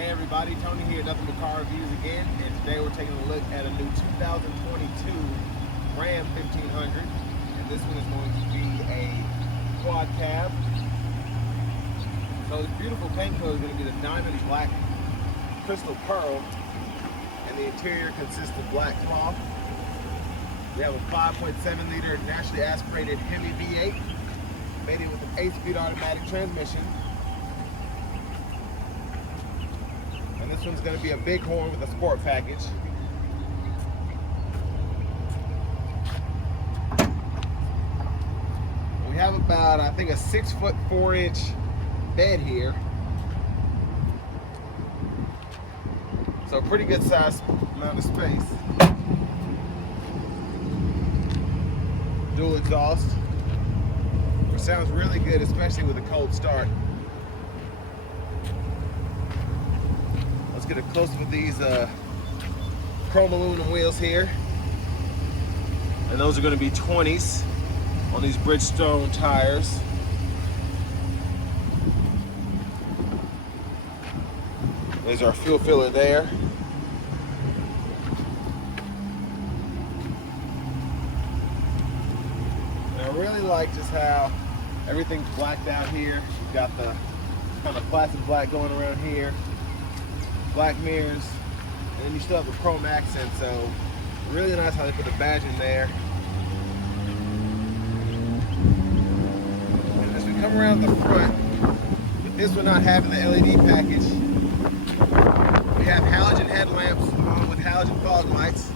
Hey everybody, Tony here, Nothing But Car Reviews again, and today we're taking a look at a new 2022 Ram 1500, and this one is going to be a quad cab. So this beautiful paint color is going to be the diamond black crystal pearl, and the interior consists of black cloth. We have a 5.7 liter naturally aspirated Hemi V8, mated with an 8-speed automatic transmission. And this one's going to be a bighorn with a sport package. We have about, I think, a 6-foot 4-inch bed here. So a pretty good size amount of space. Dual exhaust, which sounds really good, especially with a cold start. Let's get a close with these chrome aluminum wheels here. And those are going to be 20s on these Bridgestone tires. There's our fuel filler there. And I really like just how everything's blacked out here. You've got the kind of plastic black going around here. Black mirrors, and then you still have the chrome accent, so really nice how they put the badge in there. And as we come around the front, with this one not having the LED package, we have halogen headlamps along with halogen fog lights.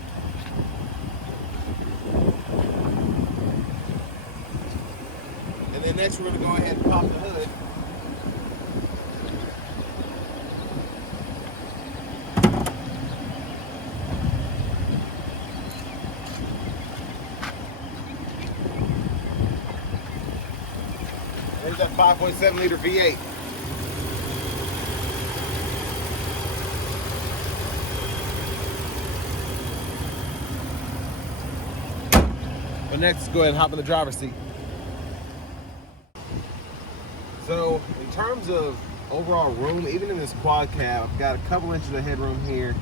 And then next we're going to go ahead and pop the hood. There's that 5.7 liter V8. But next, let's go ahead and hop in the driver's seat. So, in terms of overall room, even in this quad cab, I've got a couple inches of headroom here.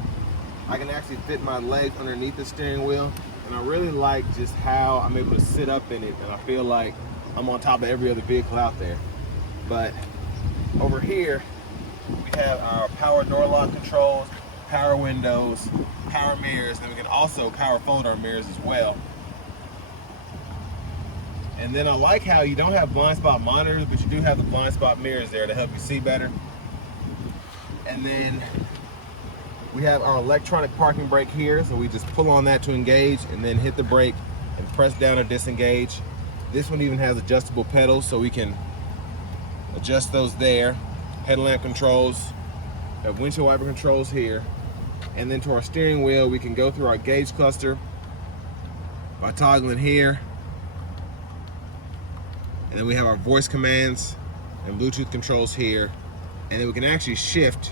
I can actually fit my legs underneath the steering wheel, and I really like just how I'm able to sit up in it, and I feel like I'm on top of every other vehicle out there. But over here, we have our power door lock controls, power windows, power mirrors, and we can also power fold our mirrors as well. And then I like how you don't have blind spot monitors, but you do have the blind spot mirrors there to help you see better. And then we have our electronic parking brake here, so we just pull on that to engage and then hit the brake and press down or disengage. This one even has adjustable pedals, so we can adjust those there. Headlamp controls, have windshield wiper controls here. And then to our steering wheel, we can go through our gauge cluster by toggling here. And then we have our voice commands and Bluetooth controls here. And then we can actually shift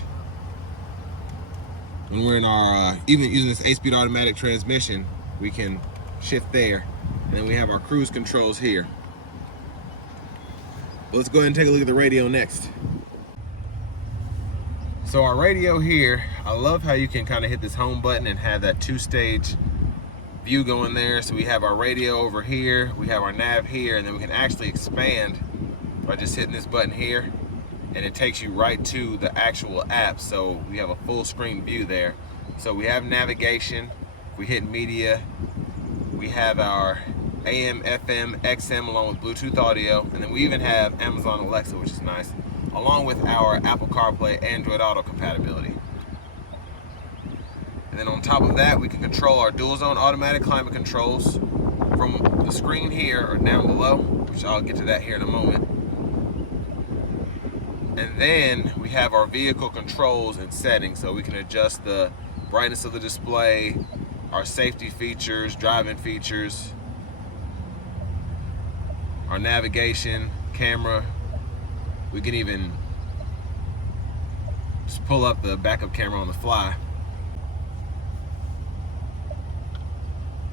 when we're in our, even using this 8-speed automatic transmission, we can shift there. And then we have our cruise controls here. Let's go ahead and take a look at the radio next. So our radio here, I love how you can kind of hit this home button and have that 2-stage view going there. So we have our radio over here, we have our nav here, and then we can actually expand by just hitting this button here, and it takes you right to the actual app. So we have a full screen view there. So we have navigation, if we hit media, we have our AM, FM, XM along with Bluetooth audio, and then we even have Amazon Alexa, which is nice, along with our Apple CarPlay Android Auto compatibility. And then on top of that, we can control our dual zone automatic climate controls from the screen here or down below, which I'll get to that here in a moment. And then we have our vehicle controls and settings, so we can adjust the brightness of the display, our safety features, driving features, our navigation, camera. We can even just pull up the backup camera on the fly.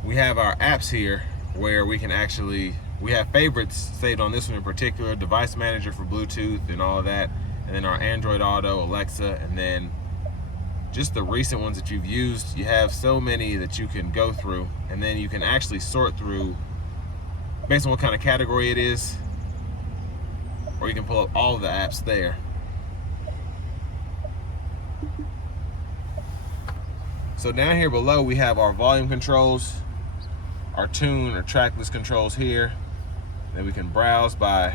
We have our apps here where we can actually, we have favorites saved on this one in particular, device manager for Bluetooth and all of that, and then our Android Auto, Alexa, and then just the recent ones that you've used. You have so many that you can go through, and then you can actually sort through based on what kind of category it is, or you can pull up all of the apps there. So down here below we have our volume controls, our tune or trackless controls here. Then we can browse by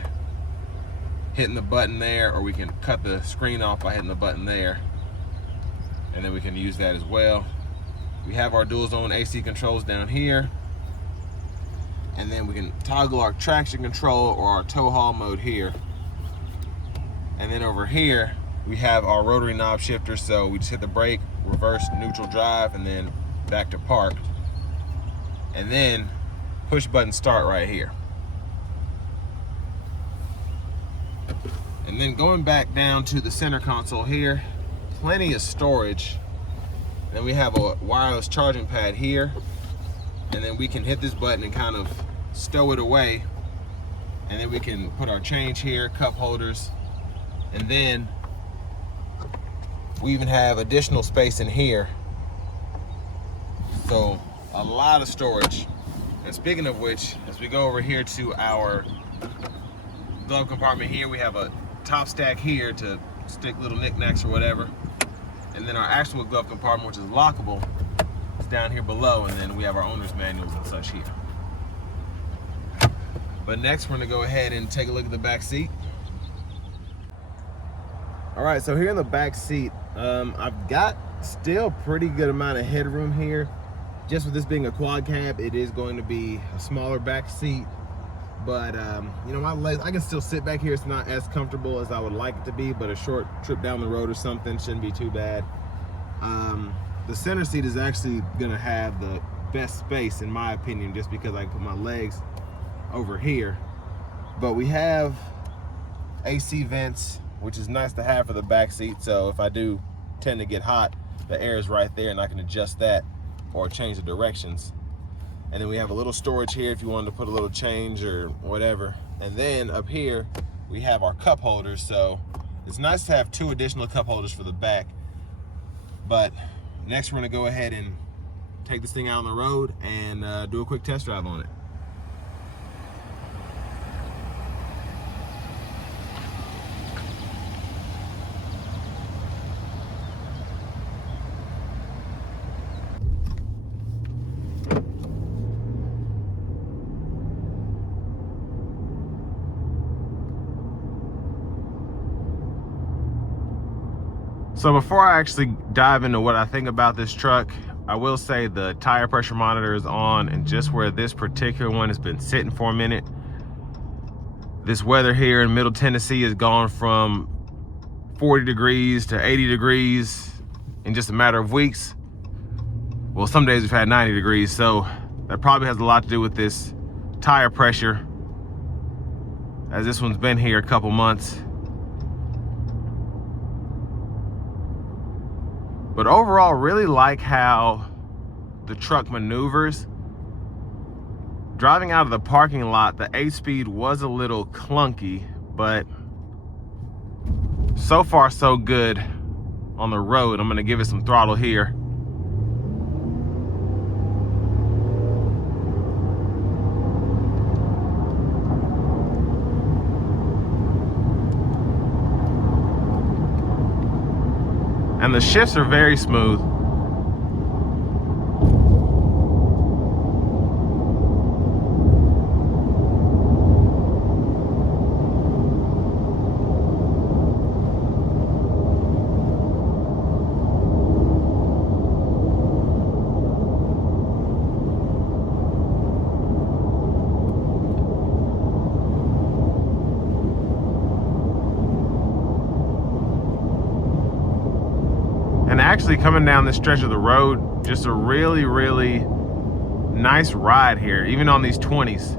hitting the button there, or we can cut the screen off by hitting the button there, and then we can use that as well. We have our dual zone AC controls down here, and then we can toggle our traction control or our tow haul mode here. And then over here we have our rotary knob shifter, so we just hit the brake, reverse, neutral drive, and then back to park, and then push button start right here. And then going back down to the center console here, plenty of storage. Then we have a wireless charging pad here, and then we can hit this button and kind of stow it away, and then we can put our change here, cup holders, and then we even have additional space in here, so a lot of storage. And speaking of which, as we go over here to our glove compartment here, we have a top stack here to stick little knickknacks or whatever, and then our actual glove compartment, which is lockable, is down here below, and then we have our owner's manuals and such here. But next we're gonna go ahead and take a look at the back seat. All right, so here in the back seat, I've got still pretty good amount of headroom here. Just with this being a quad cab, it is going to be a smaller back seat, but you know, my legs, I can still sit back here. It's not as comfortable as I would like it to be, but a short trip down the road or something shouldn't be too bad. The center seat is actually gonna have the best space in my opinion, just because I can put my legs over here. But we have AC vents, which is nice to have for the back seat, so if I do tend to get hot, the air is right there and I can adjust that or change the directions. And then we have a little storage here if you wanted to put a little change or whatever. And then up here we have our cup holders, so it's nice to have 2 additional cup holders for the back. But next we're gonna go ahead and take this thing out on the road and do a quick test drive on it. So before I actually dive into what I think about this truck, I will say the tire pressure monitor is on, and just where this particular one has been sitting for a minute, this weather here in Middle Tennessee has gone from 40 degrees to 80 degrees in just a matter of weeks. Well, some days we've had 90 degrees, so that probably has a lot to do with this tire pressure, as this one's been here a couple months. But overall, really like how the truck maneuvers. Driving out of the parking lot, the 8-speed was a little clunky, but so far so good on the road. I'm gonna give it some throttle here. And the shifts are very smooth. And actually coming down this stretch of the road, just a really, really nice ride here, even on these 20s.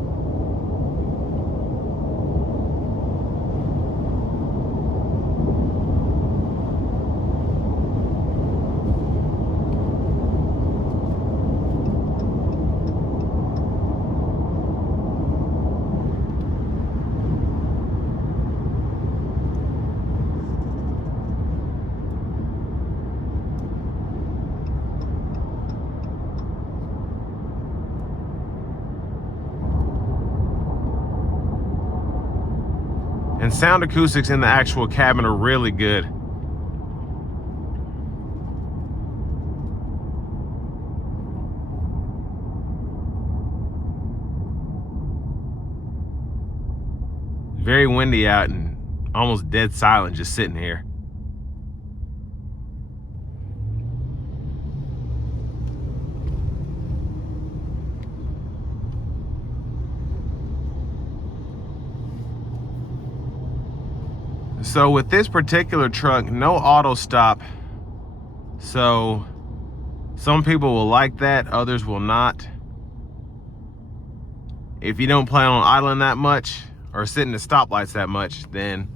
And sound acoustics in the actual cabin are really good. Very windy out and almost dead silent just sitting here. So with this particular truck, no auto stop. So some people will like that, others will not. If you don't plan on idling that much or sitting at stoplights that much, then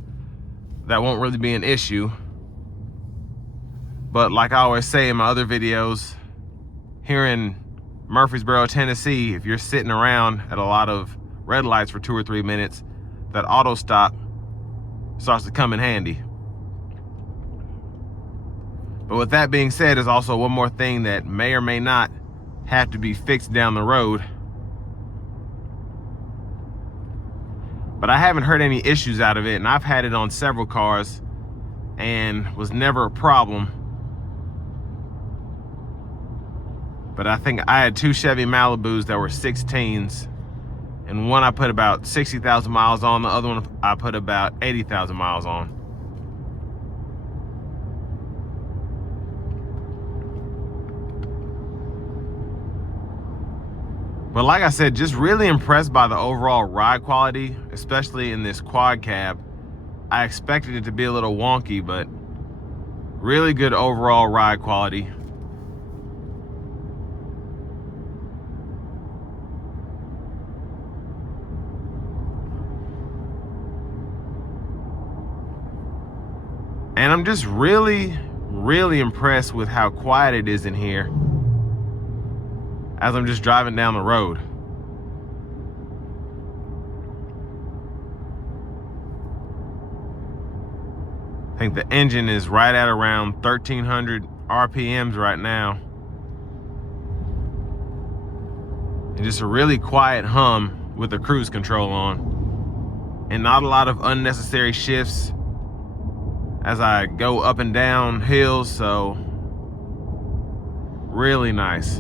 that won't really be an issue. But like I always say in my other videos, here in Murfreesboro, Tennessee, if you're sitting around at a lot of red lights for 2 or 3 minutes, that auto stop starts to come in handy. But with that being said, there's also one more thing that may or may not have to be fixed down the road. But I haven't heard any issues out of it, and I've had it on several cars and was never a problem. But I think I had 2 Chevy Malibus that were 16s, and one I put about 60,000 miles on, the other one I put about 80,000 miles on. But like I said, just really impressed by the overall ride quality, especially in this quad cab. I expected it to be a little wonky, but really good overall ride quality. And I'm just really impressed with how quiet it is in here as I'm just driving down the road. I think the engine is right at around 1,300 RPMs right now. And just a really quiet hum with the cruise control on. And not a lot of unnecessary shifts as I go up and down hills, so really nice.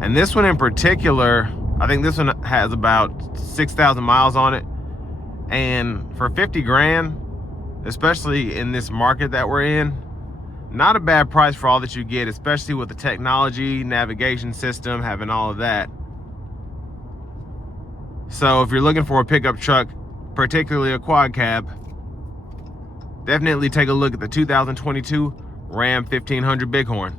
And this one in particular, I think this one has about 6,000 miles on it. And for 50 grand, especially in this market that we're in, not a bad price for all that you get, especially with the technology, navigation system, having all of that. So if you're looking for a pickup truck, particularly a quad cab, definitely take a look at the 2022 Ram 1500 Bighorn.